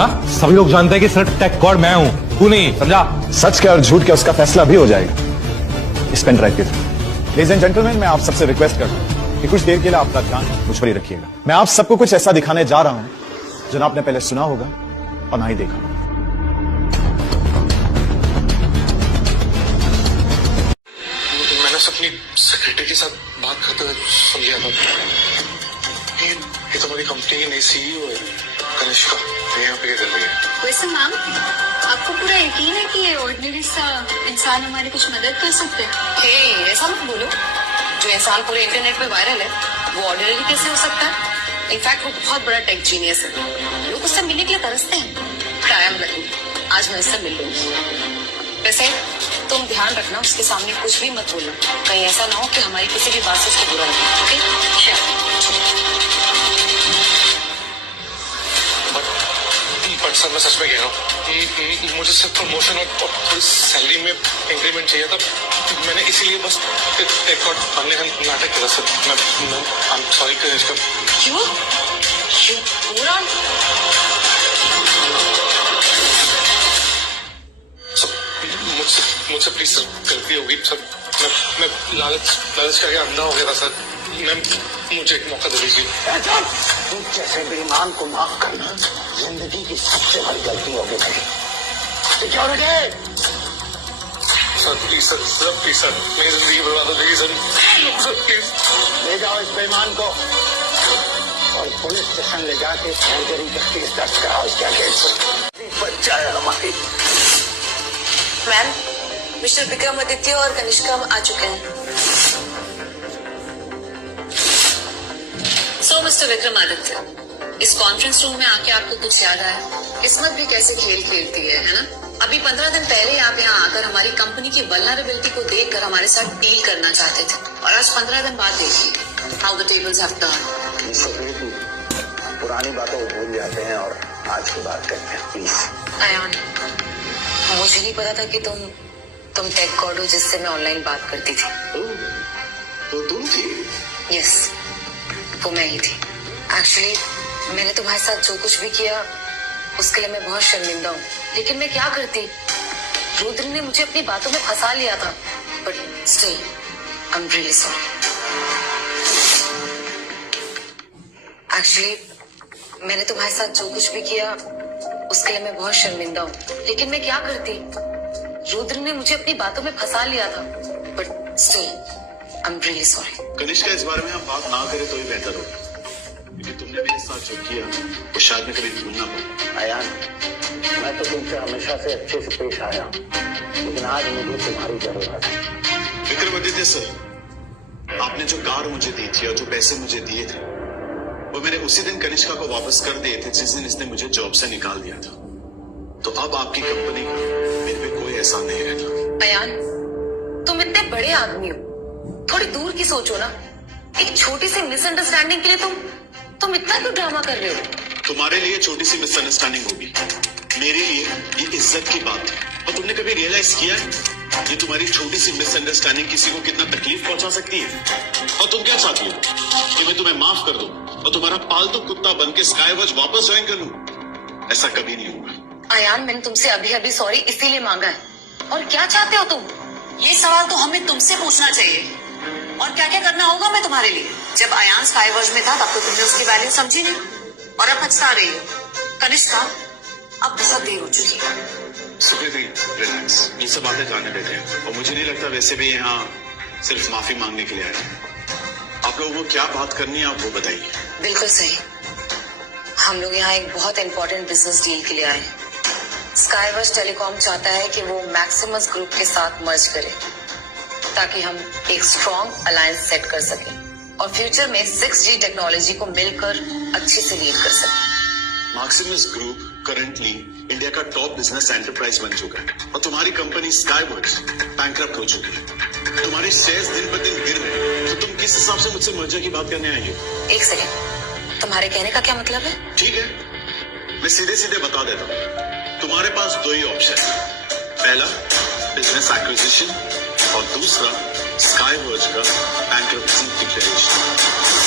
हाँ, सभी लोग जानते हैं कि सिर्फ टेक गॉड मैं हूँ, तू नहीं, समझा? सच क्या और झूठ क्या उसका फैसला भी हो जाएगा इस पेन ड्राइव के थ्रू। लेडीज एंड जेंटलमैन, मैं आप सबसे रिक्वेस्ट करता हूँ कि कुछ देर के लिए आपका ध्यान मुझ पर ही रखिएगा। मैं आप सबको कुछ ऐसा दिखाने जा रहा हूँ जो ना आपने पहले सुना होगा और ना ही देखा। मैंने अपनी सेक्रेटरी के साथ बात करते हुए सुन लिया था। ये तो हमारी कंपनी की नई सीईओ है कनिष्का, यहाँ पे कर रही है। वैसे मैम, आपको पूरा यकीन है कि ये ऑर्डिनरी सा इंसान हमारी कुछ मदद कर सकते हैं? हे, ऐसा मत बोलो। जो इंसान पूरे इंटरनेट पे वायरल है वो ऑर्डिनरी कैसे हो सकता है? इनफैक्ट वो बहुत बड़ा टेक जीनियस है, लोग उससे मिलने के लिए तरसते हैं। कायम रखूं, आज मैं उससे मिल लूंगी। वैसे तुम ध्यान रखना, उसके सामने कुछ भी मत बोलो, कहीं ऐसा ना हो कि हमारी किसी भी बात से उसको बुरा लगे। ओके? बट सर, मैं सच में कह रहा हूँ, मुझे सिर्फ प्रमोशन और थोड़ी सैलरी में इंक्रीमेंट चाहिए था। मैंने इसीलिए बस टेक गॉड बनने का नाटक किया सर। मैं आई एम सॉरी कनिष्का। क्यों? पूरा मुझसे प्लीज सर, गलती होगी सर। मैं लालच करके अंधा हो गया था सर। मुझे एक मौका दे दीजिए। जैसे बेईमान को माफ करना जिंदगी की सबसे बड़ी गलती होगी। Security sir please sir, please sir, मेरी जिंदगी बर्बाद हो गई सर, प्लीज ले जाओ इस बेईमान को और पुलिस स्टेशन ले जाके सर्जरी का केस दर्ज कराओ। इसके आगे बच्चा है हमारी। मैम, मिस्टर विक्रमादित्य और कनिष्का आ चुके हैं। सो मिस्टर विक्रमादित्य, इस कॉन्फ्रेंस रूम में आके आपको कुछ याद आया? किस्मत भी कैसे खेल खेलती है ना? अभी 15 दिन पहले आप यहाँ आकर हमारी कंपनी की वल्नरेबिलिटी को देखकर हमारे साथ डील करना चाहते थे, और आज 15 दिन बाद देखिए how the tables have turned. पुरानी बातों को भूल जाते हैं और आज की बात करते हैं प्लीज। अयान, मुझे नहीं पता था कि तुम टेक गॉड हो जिससे मैं ऑनलाइन बात करती थी। तो तुम थी? यस, वो मैं ही थी। एक्चुअली मैंने तुम्हारे साथ जो कुछ भी किया उसके लिए मैं बहुत शर्मिंदा हूँ, लेकिन मैं क्या करती? रुद्र ने मुझे अपनी बातों में फंसा लिया था, but still I am really sorry. Actually मैंने तुम्हारे साथ जो कुछ भी किया उसके लिए मैं बहुत शर्मिंदा हूँ, लेकिन मैं क्या करती? रुद्र ने मुझे अपनी बातों में फंसा लिया था, but still I am really sorry. Kanishka, इस बारे में हम बात ना करें तो ही बेहतर होगा, क्योंकि तुमने मेरे साथ जो किया वो शायद मैं कभी भूल ना पाऊं। अयान, मैं तो तुमसे हमेशा से अच्छे से पेश आया हूँ, लेकिन आज मुझे तुम्हारी जरूरत है। विक्रमादित्य सर, आपने जो कार मुझे दी थी और जो पैसे मुझे दिए थे वो मैंने उसी दिन कनिष्का को वापस कर दिए थे जिस दिन इसने मुझे जॉब से निकाल दिया था। तो अब आपकी कंपनी का मेरे पे कोई एहसान नहीं रहता। अयान, तुम इतने बड़े आदमी हो, थोड़ी दूर की सोचो ना। एक छोटी सी मिसअंडरस्टैंडिंग के लिए तुम इतना क्यों ड्रामा कर रहे हो? तुम्हारे लिए छोटी सी मिसअंडरस्टैंडिंग होगी, मेरे लिए ये इज्जत की बात है। और तुमने कभी रियलाइज किया है ये तुम्हारी छोटी सी मिसअंडरस्टैंडिंग किसी को कितना तकलीफ पहुंचा सकती है? और तुम क्या चाहती हो कि मैं तुम्हें माफ कर दूं और तुम्हारा पालतू कुत्ता बन के स्काईवॉच वापस ज्वाइन कर लूं? ऐसा कभी नहीं होगा। अयान, मैंने तुमसे अभी अभी सॉरी इसीलिए मांगा है। और क्या चाहते हो तुम? ये सवाल तो हमें तुमसे पूछना चाहिए। और क्या क्या करना होगा मैं तुम्हारे लिए? जब अयान स्काईवॉच में था तब तो तुमने उसकी वैल्यू समझी नहीं, और अब पछता रही हो। कनिष्का, अब बहुत देर हो चुकी है। रिलैक्स, ये सब बातें जाने देते हैं। और मुझे नहीं लगता वैसे भी यहाँ सिर्फ माफी मांगने के लिए आए हैं। आप लोगों को क्या बात करनी है आप वो बताइए। बिल्कुल सही, हम लोग यहाँ एक बहुत इंपॉर्टेंट बिजनेस डील के लिए आए हैं। स्काईवॉच टेलीकॉम चाहता है कि वो मैक्सिमस ग्रुप के साथ मर्ज करे ताकि हम एक स्ट्रॉन्ग अलायंस सेट कर सकें और फ्यूचर में 6G टेक्नोलॉजी को मिलकर अच्छे से लीड कर सकें। मैक्सिमस ग्रुप करंटली इंडिया का टॉप बिजनेस एंटरप्राइज बन चुका है और तुम्हारी कंपनी स्काईवॉच बैंकरप्ट हो चुकी है। तुम्हारे शेयर्स दिन ब दिन गिर रहे हैं, तो तुम किस हिसाब से मुझसे मर्जर की बात करने आई हो? एक सेकेंड, तुम्हारे कहने का क्या मतलब है? ठीक है, मैं सीधे सीधे बता देता हूँ। तुम्हारे पास दो ही ऑप्शन है, पहला बिजनेस एक्विजिशन और दूसरा स्काईवॉच का बैंकरप्सी डिक्लेरेशन।